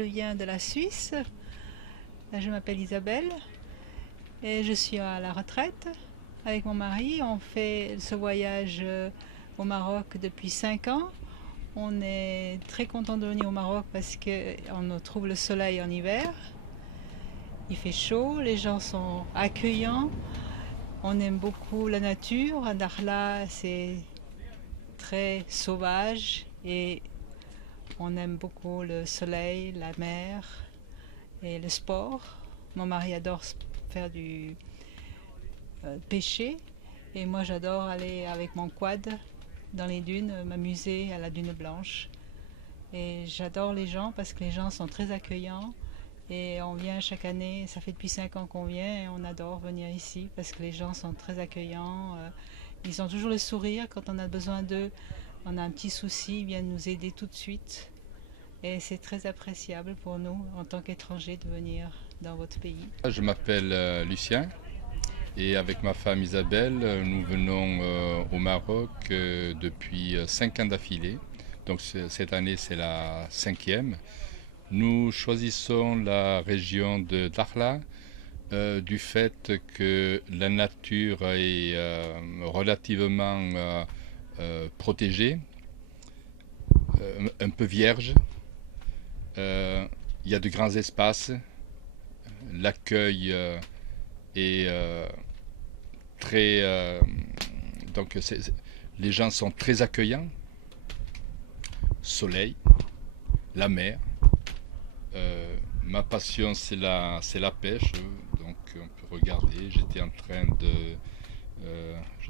je viens de la Suisse. Je m'appelle Isabelle et je suis à la retraite avec mon mari. On fait ce voyage au Maroc depuis 5 ans. On est très content de venir au Maroc parce qu'on trouve le soleil en hiver. Il fait chaud, les gens sont accueillants. On aime beaucoup la nature. À Dakhla, c'est très sauvage et on aime beaucoup le soleil, la mer et le sport. Mon mari adore faire du pêcher et moi j'adore aller avec mon quad dans les dunes, m'amuser à la dune blanche. Et j'adore les gens parce que les gens sont très accueillants et on vient chaque année, ça fait depuis 5 ans qu'on vient et on adore venir ici parce que les gens sont très accueillants. Ils ont toujours le sourire quand on a besoin d'eux. On a un petit souci, ils viennent nous aider tout de suite. Et c'est très appréciable pour nous, en tant qu'étrangers, de venir dans votre pays. Je m'appelle Lucien et avec ma femme Isabelle, nous venons au Maroc depuis 5 ans d'affilée. Donc cette année, c'est la 5e. Nous choisissons la région de Dakhla du fait que la nature est relativement protégée, un peu vierge. Il y a de grands espaces. L'accueil est très... donc les gens sont très accueillants. Soleil, la mer. Ma passion c'est la pêche, donc on peut regarder. Je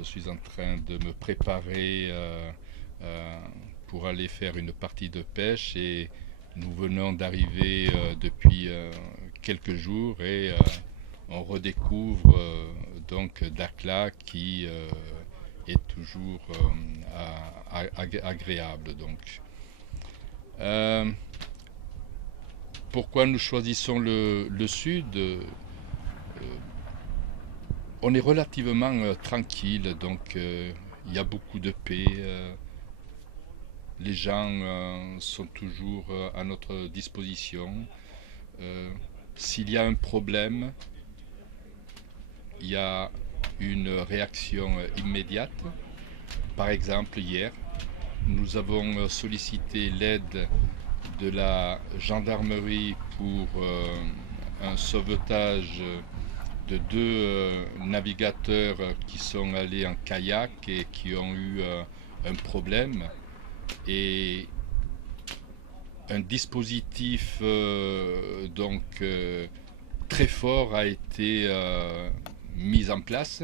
suis en train de me préparer pour aller faire une partie de pêche et nous venons d'arriver depuis quelques jours et on redécouvre donc Dakhla qui est toujours agréable. Donc. Pourquoi nous choisissons le sud? On est relativement tranquille, donc il y a beaucoup de paix. Les gens sont toujours à notre disposition. S'il y a un problème, il y a une réaction immédiate. Par exemple, hier, nous avons sollicité l'aide de la gendarmerie pour un sauvetage de 2 navigateurs qui sont allés en kayak et qui ont eu un problème. Et un dispositif très fort a été mis en place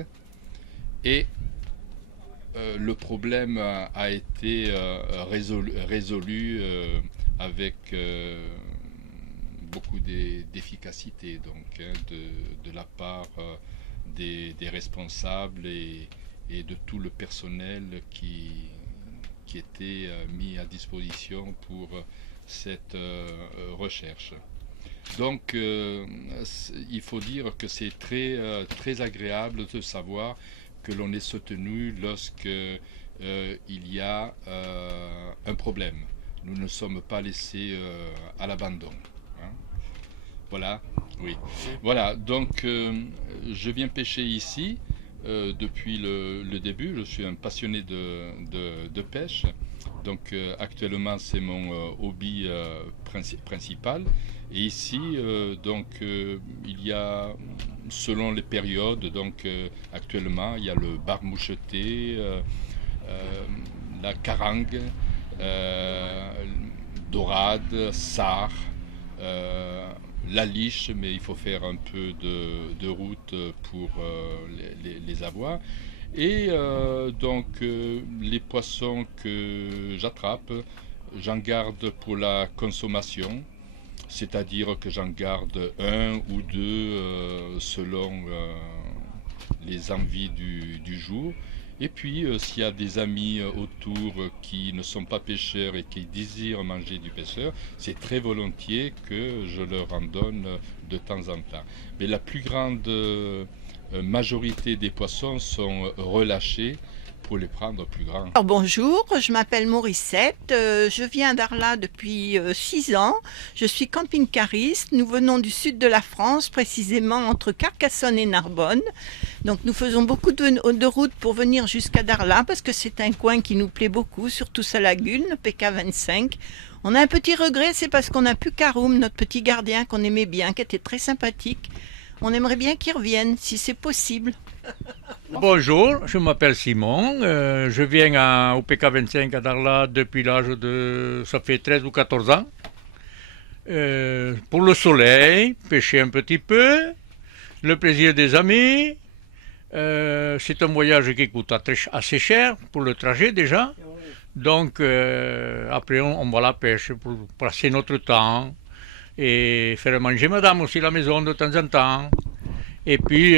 et le problème a été résolu avec beaucoup d'efficacité de la part des responsables et de tout le personnel qui était mis à disposition pour cette recherche. Donc il faut dire que c'est très agréable de savoir que l'on est soutenu lorsque il y a un problème. Nous ne sommes pas laissés à l'abandon. Hein. Voilà, oui. Voilà, donc je viens pêcher ici depuis le début. Je suis un passionné de pêche. Donc actuellement c'est mon hobby principal. Et ici, il y a, selon les périodes, actuellement il y a le bar moucheté, la carangue, dorade, sard, la liche, mais il faut faire un peu de route pour les avoir. Et les poissons que j'attrape, j'en garde pour la consommation, c'est-à-dire que j'en garde 1 ou 2 selon les envies du jour. Et puis s'il y a des amis autour qui ne sont pas pêcheurs et qui désirent manger du pêcheur, c'est très volontiers que je leur en donne de temps en temps. Mais la plus grande majorité des poissons sont relâchés pour les prendre plus grands. Alors, bonjour, je m'appelle Mauricette, je viens d'Arlas depuis 6 ans, je suis camping-cariste, nous venons du sud de la France, précisément entre Carcassonne et Narbonne, donc nous faisons beaucoup de routes pour venir jusqu'à Darlas parce que c'est un coin qui nous plaît beaucoup, surtout sa lagune, le PK25. On a un petit regret, c'est parce qu'on n'a plus Karoum, notre petit gardien qu'on aimait bien, qui était très sympathique. On aimerait bien qu'il revienne, si c'est possible. Bonjour, je m'appelle Simon, je viens au PK25 à Darlas depuis l'âge de... ça fait 13 ou 14 ans. Pour le soleil, pêcher un petit peu, le plaisir des amis. C'est un voyage qui coûte assez cher pour le trajet déjà. Donc après on va à la pêche pour passer notre temps et faire manger madame aussi à la maison de temps en temps. Et puis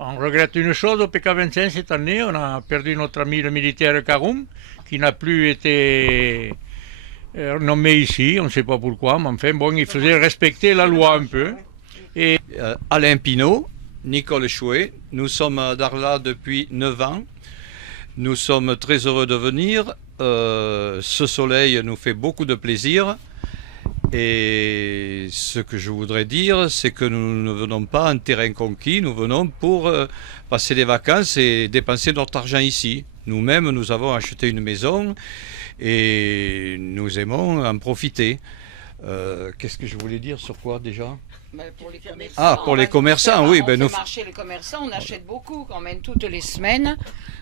on regrette une chose au PK25 cette année, on a perdu notre ami le militaire Karoum qui n'a plus été nommé ici, on ne sait pas pourquoi, mais enfin bon, il faisait respecter la loi un peu. Et Alain Pinault, Nicole Chouet, nous sommes à Darlas depuis 9 ans. Nous sommes très heureux de venir. Ce soleil nous fait beaucoup de plaisir. Et ce que je voudrais dire, c'est que nous ne venons pas en terrain conquis, nous venons pour passer des vacances et dépenser notre argent ici. Nous-mêmes, nous avons acheté une maison et nous aimons en profiter. Qu'est-ce que je voulais dire sur quoi déjà ? Pour les commerçants. Ah, pour les commerçants, oui. On fait marcher les commerçants, on achète beaucoup quand même toutes les semaines.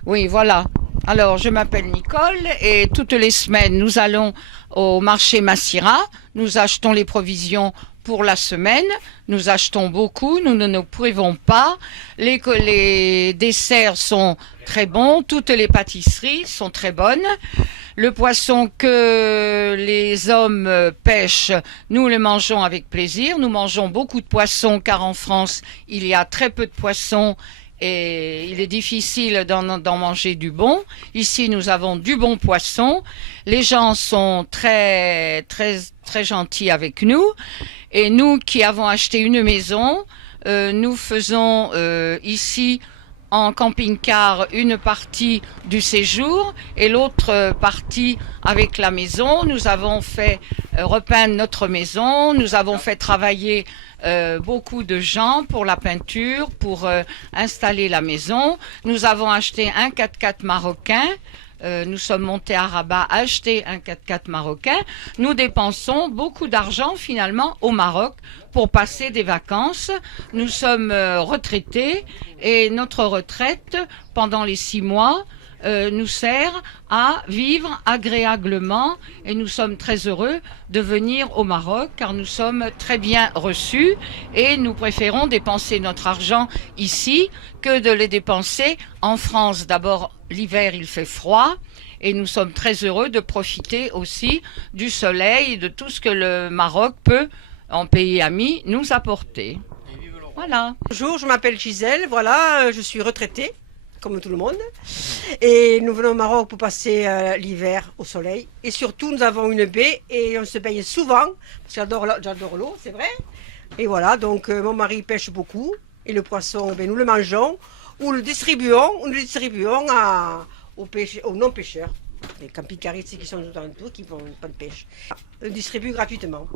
Oui, voilà. Alors, je m'appelle Nicole et toutes les semaines, nous allons au marché Massira. Nous achetons les provisions pour la semaine. Nous achetons beaucoup, nous ne nous privons pas. Les desserts sont très bons, toutes les pâtisseries sont très bonnes. Le poisson que les hommes pêchent, nous le mangeons avec plaisir. Nous mangeons beaucoup de poissons car en France, il y a très peu de poissons et il est difficile d'en manger du bon. Ici, nous avons du bon poisson. Les gens sont très, très, très gentils avec nous. Et nous qui avons acheté une maison, nous faisons ici en camping-car une partie du séjour et l'autre partie avec la maison. Nous avons fait repeindre notre maison, nous avons fait travailler beaucoup de gens pour la peinture, pour installer la maison. Nous avons acheté un 4x4 marocain. Nous sommes montés à Rabat acheter un 4x4 marocain. Nous dépensons beaucoup d'argent finalement au Maroc pour passer des vacances. Nous sommes retraités et notre retraite pendant les 6 mois nous sert à vivre agréablement et nous sommes très heureux de venir au Maroc car nous sommes très bien reçus et nous préférons dépenser notre argent ici que de les dépenser en France. D'abord, l'hiver il fait froid et nous sommes très heureux de profiter aussi du soleil et de tout ce que le Maroc peut, en pays ami, nous apporter. Voilà. Bonjour, je m'appelle Gisèle, voilà, je suis retraitée, comme tout le monde. Et nous venons au Maroc pour passer l'hiver au soleil. Et surtout, nous avons une baie et on se baigne souvent, parce que j'adore l'eau, c'est vrai. Et voilà, donc mon mari pêche beaucoup. Et le poisson, ben, nous le mangeons, ou le distribuons, aux non-pêcheurs. Les camping-caristes qui sont tout en tout, qui font pas de pêche. On le distribue gratuitement.